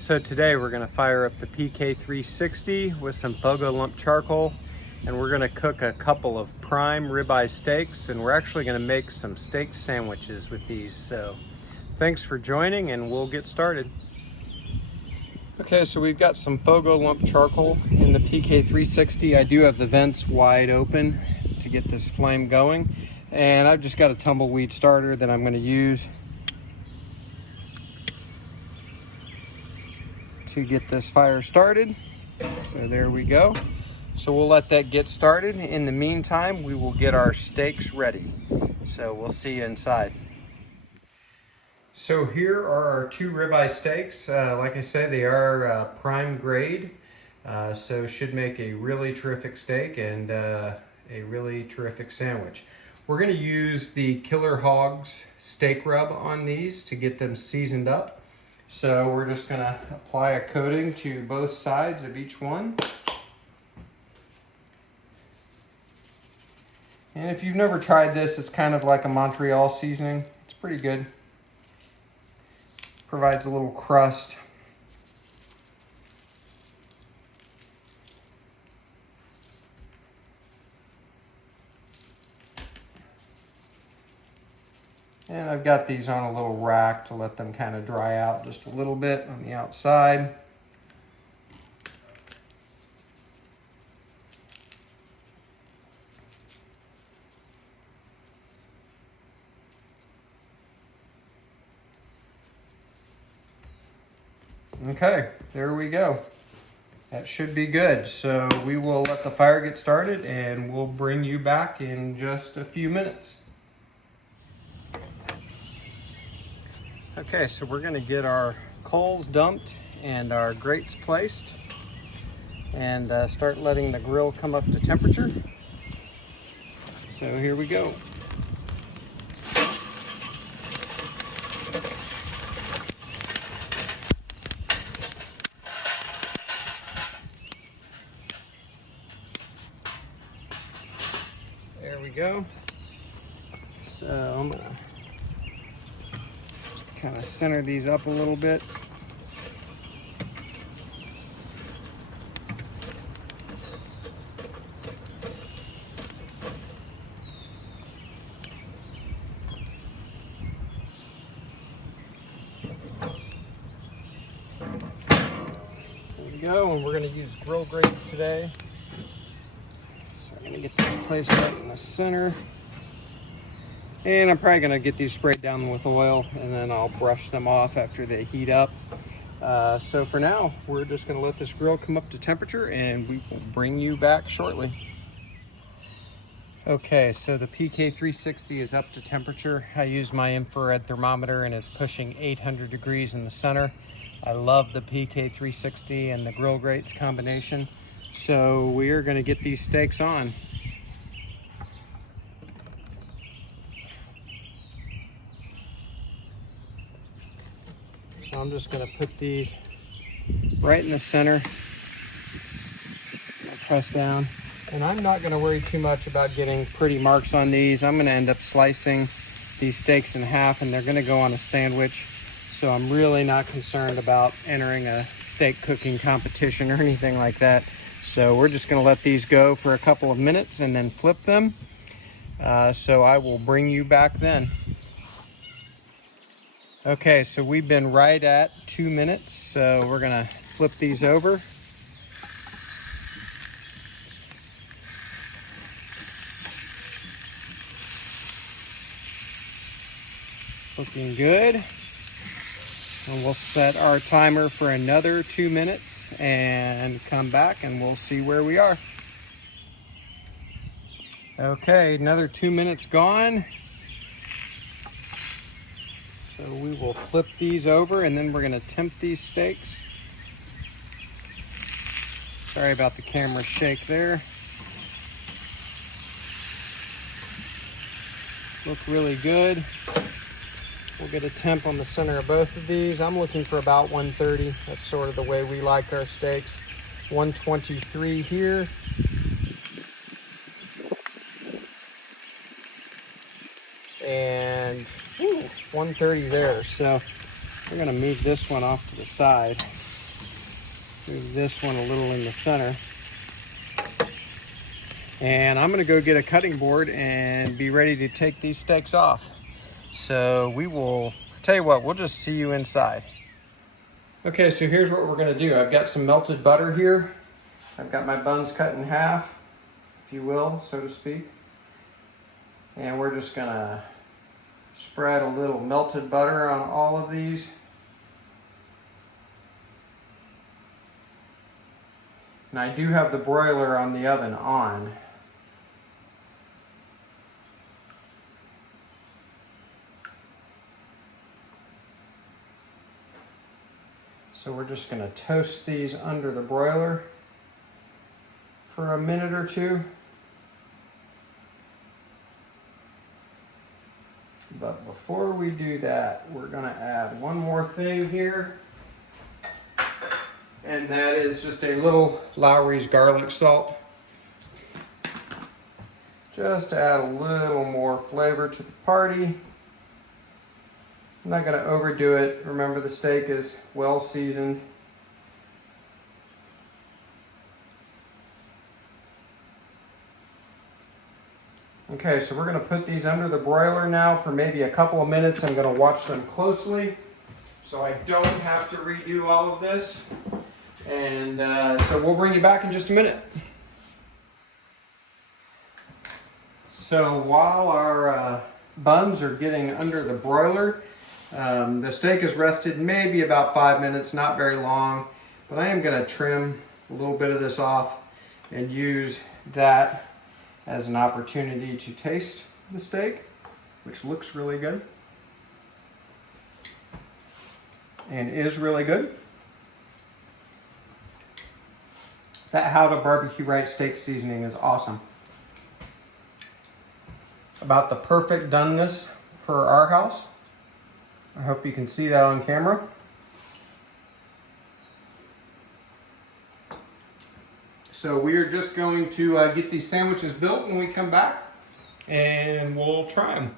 So today we're going to fire up the PK360 with some Fogo lump charcoal, and we're going to cook a couple of prime ribeye steaks, and we're actually going to make some steak sandwiches with these. So thanks for joining, and we'll get started. Okay, so we've got some Fogo lump charcoal in the PK360. I do have the vents wide open to get this flame going, and I've just got a tumbleweed starter that I'm going to use to get this fire started. So there we go. So we'll let that get started. In the meantime, we will get our steaks ready. So we'll see you inside. So here are our two ribeye steaks. Like I said, they are prime grade. So should make a really terrific steak and a really terrific sandwich. We're gonna use the Killer Hogs steak rub on these to get them seasoned up. So we're just going to apply a coating to both sides of each one. And if you've never tried this, it's kind of like a Montreal seasoning. It's pretty good. Provides a little crust. And I've got these on a little rack to let them kind of dry out just a little bit on the outside. Okay, there we go. That should be good. So we will let the fire get started and we'll bring you back in just a few minutes. Okay, so we're gonna get our coals dumped and our grates placed and start letting the grill come up to temperature. So here we go. There we go. So I'm gonna kind of center these up a little bit. There we go, and we're going to use grill grates today. So I'm going to get this placed right in the center. And I'm probably going to get these sprayed down with oil and then I'll brush them off after they heat up. So for now, we're just going to let this grill come up to temperature and we will bring you back shortly. Okay, so the PK360 is up to temperature. I used my infrared thermometer and it's pushing 800 degrees in the center. I love the PK360 and the grill grates combination. So we are going to get these steaks on. So I'm just going to put these right in the center. I'll press down. And I'm not going to worry too much about getting pretty marks on these. I'm going to end up slicing these steaks in half and they're going to go on a sandwich. So I'm really not concerned about entering a steak cooking competition or anything like that. So we're just going to let these go for a couple of minutes and then flip them. So I will bring you back then. Okay, so we've been right at 2 minutes, so we're gonna flip these over. Looking good. And we'll set our timer for another 2 minutes and come back and we'll see where we are. Okay, another 2 minutes gone. So we will flip these over and then we're going to temp these steaks. Sorry about the camera shake there. Look really good. We'll get a temp on the center of both of these. I'm looking for about 130. That's sort of the way we like our steaks. 123 here. And 130 there. So we're going to move this one off to the side. Move this one a little in the center. And I'm gonna go get a cutting board and be ready to take these steaks off. So we will, tell you what, we'll just see you inside. Okay, so here's what we're gonna do. I've got some melted butter here. I've got my buns cut in half, if you will, so to speak. And we're just gonna spread a little melted butter on all of these. And I do have the broiler on the oven on. So we're just going to toast these under the broiler for a minute or two. But before we do that, we're going to add one more thing here. And that is just a little Lowry's garlic salt. Just to add a little more flavor to the party. I'm not going to overdo it. Remember, the steak is well seasoned. Okay, so we're going to put these under the broiler now for maybe a couple of minutes. I'm going to watch them closely so I don't have to redo all of this. And so we'll bring you back in just a minute. So while our buns are getting under the broiler, the steak is rested maybe about 5 minutes, not very long, but I am going to trim a little bit of this off and use that as an opportunity to taste the steak, which looks really good and is really good. That How to Barbecue Right steak seasoning is awesome. About the perfect doneness for our house. I hope you can see that on camera. So we are just going to get these sandwiches built when we come back, and we'll try them.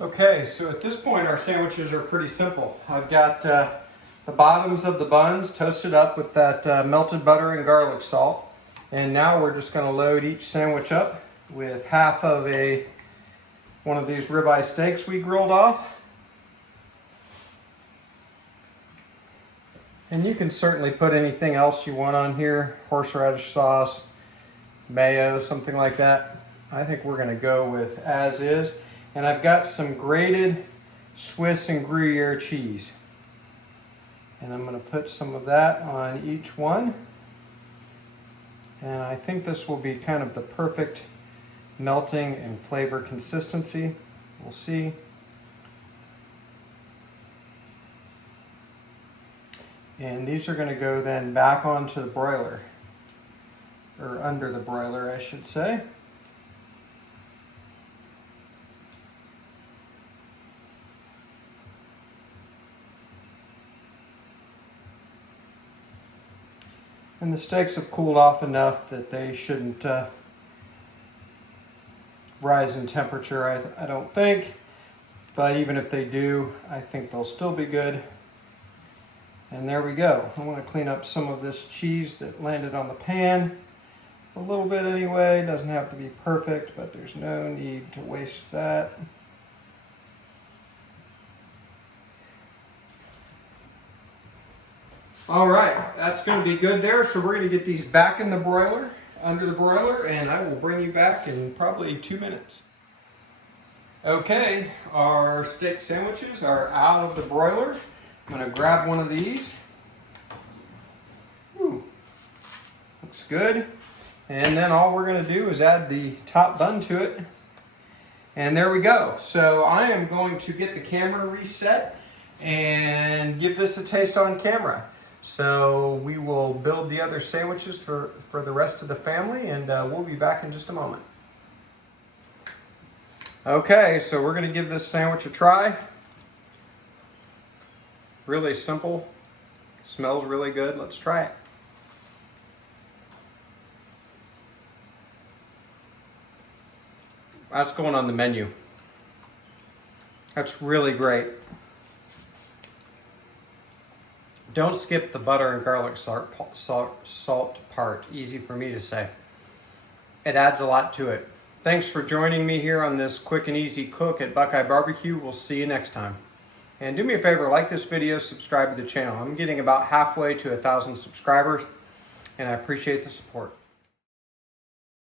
Okay, so at this point our sandwiches are pretty simple. I've got the bottoms of the buns toasted up with that melted butter and garlic salt. And now we're just going to load each sandwich up with half of one of these ribeye steaks we grilled off. And you can certainly put anything else you want on here, horseradish sauce, mayo, something like that. I think we're going to go with as is. And I've got some grated Swiss and Gruyere cheese. And I'm going to put some of that on each one. And I think this will be kind of the perfect melting and flavor consistency. We'll see. And these are going to go then back onto the broiler, or under the broiler, I should say. And the steaks have cooled off enough that they shouldn't rise in temperature, I don't think. But even if they do, I think they'll still be good. And there we go. I want to clean up some of this cheese that landed on the pan. A little bit anyway. It doesn't have to be perfect, but there's no need to waste that. All right, that's going to be good there. So we're going to get these back in the broiler, under the broiler, and I will bring you back in probably 2 minutes. Okay, our steak sandwiches are out of the broiler. I'm going to grab one of these. Ooh, looks good. And then all we're going to do is add the top bun to it. And there we go. So I am going to get the camera reset and give this a taste on camera. So we will build the other sandwiches for the rest of the family, and we'll be back in just a moment. Okay, so we're going to give this sandwich a try. Really simple. Smells really good. Let's try it. That's going on the menu. That's really great. Don't skip the butter and garlic salt part. Easy for me to say. It adds a lot to it. Thanks for joining me here on this quick and easy cook at BuQeye Barbecue. We'll see you next time. And do me a favor, like this video, subscribe to the channel. I'm getting about halfway to 1,000 subscribers, and I appreciate the support.